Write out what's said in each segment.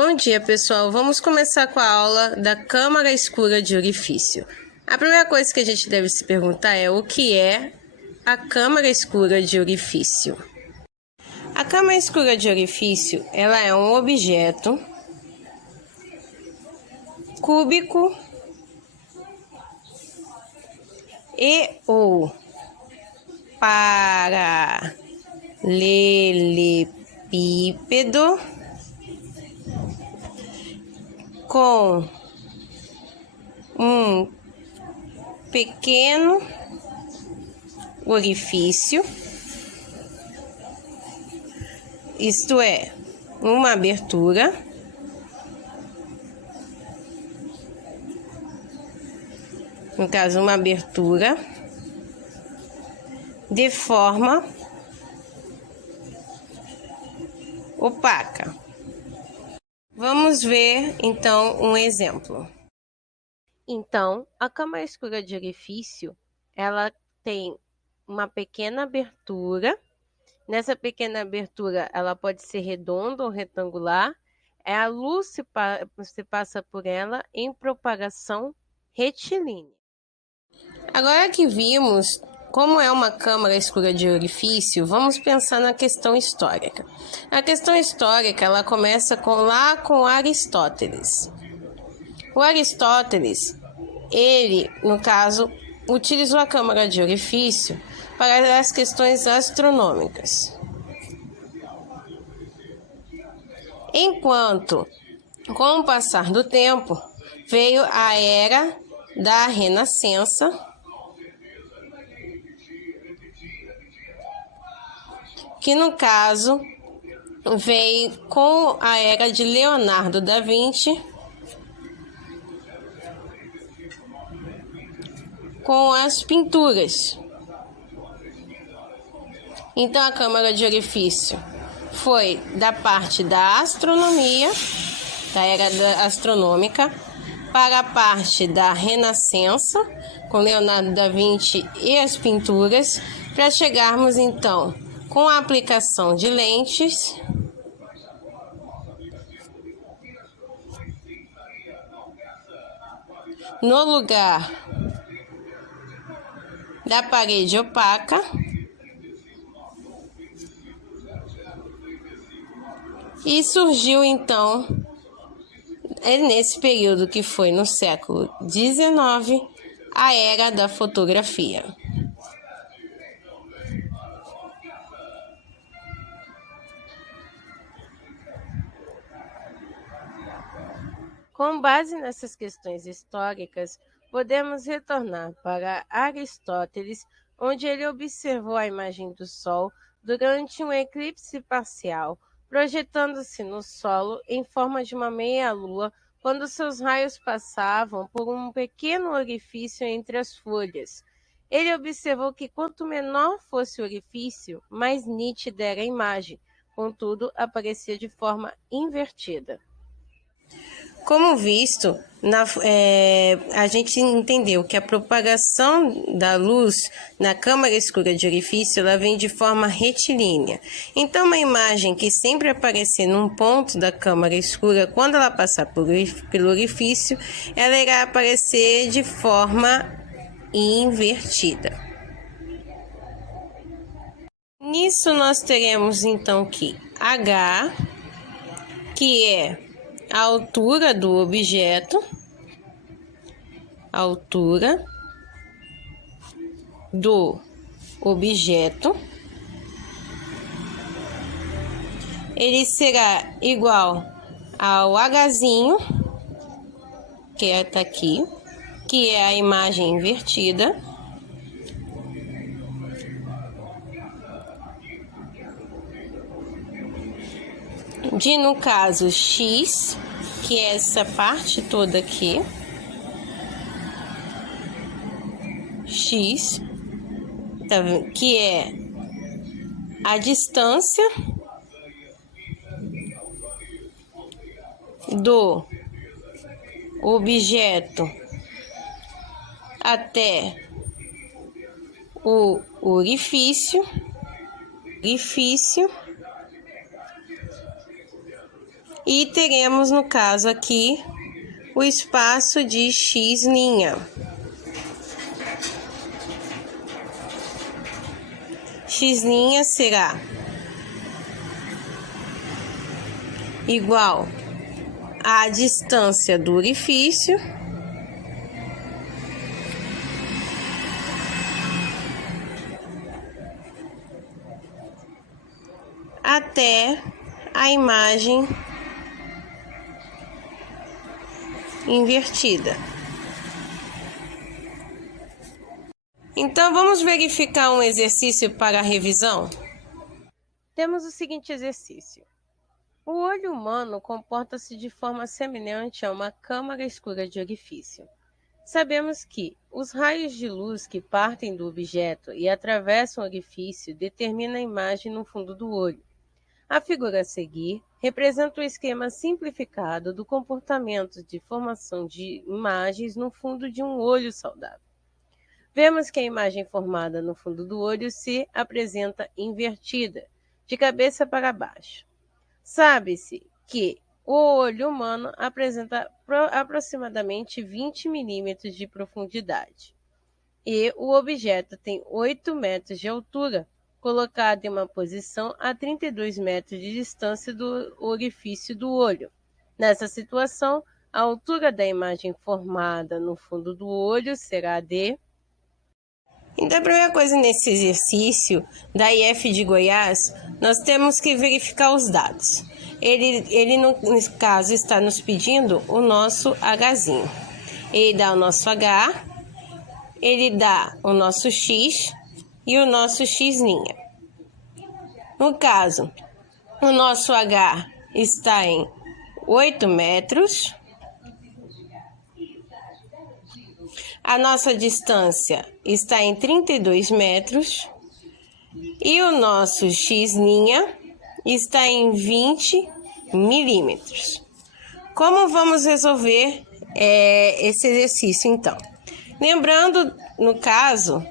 Bom dia, pessoal. Vamos começar com a aula da câmara escura de orifício. A primeira coisa que a gente deve se perguntar é o que é a câmara escura de orifício. A câmara escura de orifício, ela é um objeto cúbico e ou paralelepípedo com um pequeno orifício, isto é, uma abertura, no caso, uma abertura de forma opaca. Vamos ver, então, um exemplo. Então, a câmara escura de orifício, ela tem uma pequena abertura. Nessa pequena abertura, ela pode ser redonda ou retangular. A luz se passa por ela em propagação retilínea. Agora que vimos como é uma câmara escura de orifício, vamos pensar na questão histórica. A questão histórica, ela começa com Aristóteles. O Aristóteles, ele, no caso, utilizou a câmara de orifício para as questões astronômicas. Enquanto, com o passar do tempo, veio a era da Renascença, que no caso veio com a era de Leonardo da Vinci, com as pinturas. Então a câmara de orifício foi da parte da astronomia, da era astronômica, para a parte da Renascença, com Leonardo da Vinci e as pinturas, para chegarmos então com a aplicação de lentes no lugar da parede opaca e surgiu então, nesse período que foi no século XIX, a era da fotografia. Com base nessas questões históricas, podemos retornar para Aristóteles, onde ele observou a imagem do Sol durante um eclipse parcial, projetando-se no solo em forma de uma meia-lua, quando seus raios passavam por um pequeno orifício entre as folhas. Ele observou que quanto menor fosse o orifício, mais nítida era a imagem, contudo, aparecia de forma invertida. Como visto, a gente entendeu que a propagação da luz na câmara escura de orifício ela vem de forma retilínea. Então, uma imagem que sempre aparecer num ponto da câmara escura, quando ela passar pelo orifício, ela irá aparecer de forma invertida. Nisso, nós teremos então que H, que é a altura do objeto, ele será igual ao Hzinho, que está aqui, que é a imagem invertida, no caso, X, que é essa parte toda aqui, X, tá vendo? Que é a distância do objeto até o orifício, E teremos, no caso aqui, o espaço de x'. X' será igual à distância do orifício até a imagem invertida. Então, vamos verificar um exercício para a revisão? Temos o seguinte exercício. O olho humano comporta-se de forma semelhante a uma câmara escura de orifício. Sabemos que os raios de luz que partem do objeto e atravessam o orifício determinam a imagem no fundo do olho. A figura a seguir representa o esquema simplificado do comportamento de formação de imagens no fundo de um olho saudável. Vemos que a imagem formada no fundo do olho se apresenta invertida, de cabeça para baixo. Sabe-se que o olho humano apresenta aproximadamente 20 milímetros de profundidade e o objeto tem 8 metros de altura, colocado em uma posição a 32 metros de distância do orifício do olho. Nessa situação, a altura da imagem formada no fundo do olho será de... Então, a primeira coisa nesse exercício da IF de Goiás, nós temos que verificar os dados. Ele no caso, está nos pedindo o nosso Hzinho. Ele dá o nosso H, ele dá o nosso X e o nosso X'. No caso, o nosso H está em 8 metros. A nossa distância está em 32 metros e o nosso x' está em 20 milímetros. Como vamos resolver esse exercício, então? Lembrando, no caso,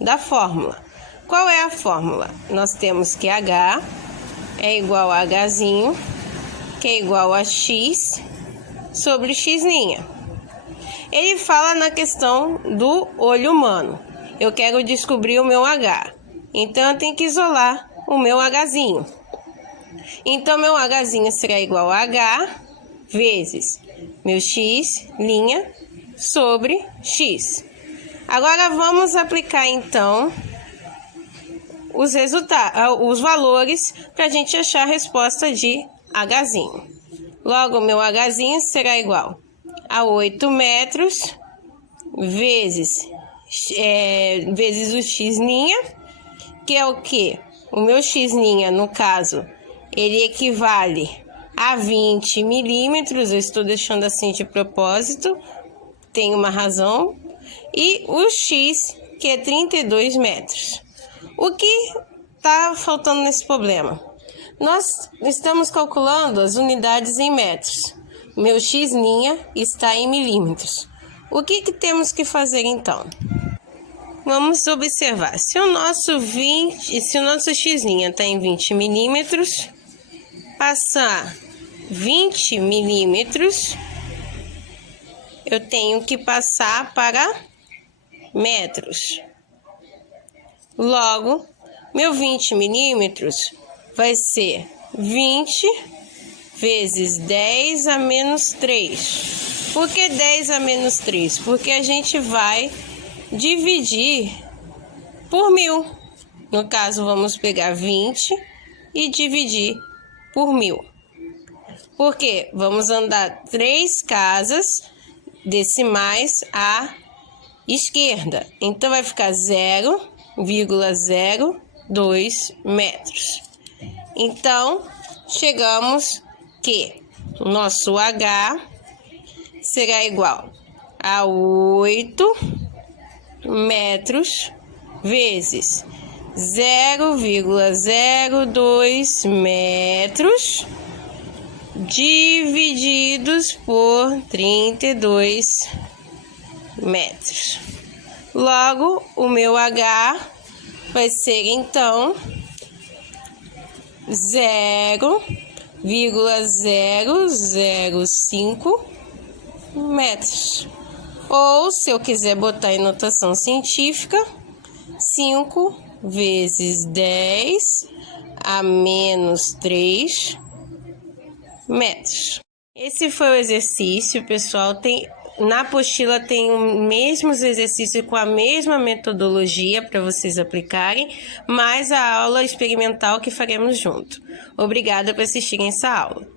da fórmula. Qual é a fórmula? Nós temos que H é igual a Hzinho, que é igual a X sobre X'. Ele fala na questão do olho humano. Eu quero descobrir o meu H. Então, eu tenho que isolar o meu Hzinho. Então, meu Hzinho será igual a H vezes meu X' sobre X. Agora, vamos aplicar, então, os valores para a gente achar a resposta de Hzinho. Logo, meu Hzinho será igual a 8 metros vezes o x', que é o que? O meu x', no caso, ele equivale a 20 milímetros. Eu estou deixando assim de propósito, tem uma razão. E o x, que é 32 metros. O que está faltando nesse problema? Nós estamos calculando as unidades em metros. Meu x' está em milímetros. O que temos que fazer então? Vamos observar. Se o nosso x' está em 20 milímetros, passar 20 milímetros, eu tenho que passar para metros. Logo, meu 20 milímetros vai ser 20 vezes 10 a menos 3. Por que 10 a menos 3? Porque a gente vai dividir por 1000. No caso, vamos pegar 20 e dividir por 1000. Porque vamos andar 3 casas decimais à esquerda. Então, vai ficar 0,02 metros. Então, chegamos que o nosso H será igual a 8 metros vezes 0,02 metros divididos por 32 metros. Logo, o meu H vai ser, então, 5,005 metros. Ou, se eu quiser botar em notação científica, 5 vezes 10 a menos 3 metros. Esse foi o exercício, pessoal. Na apostila tem os mesmos exercícios com a mesma metodologia para vocês aplicarem, mais a aula experimental que faremos junto. Obrigada por assistirem essa aula.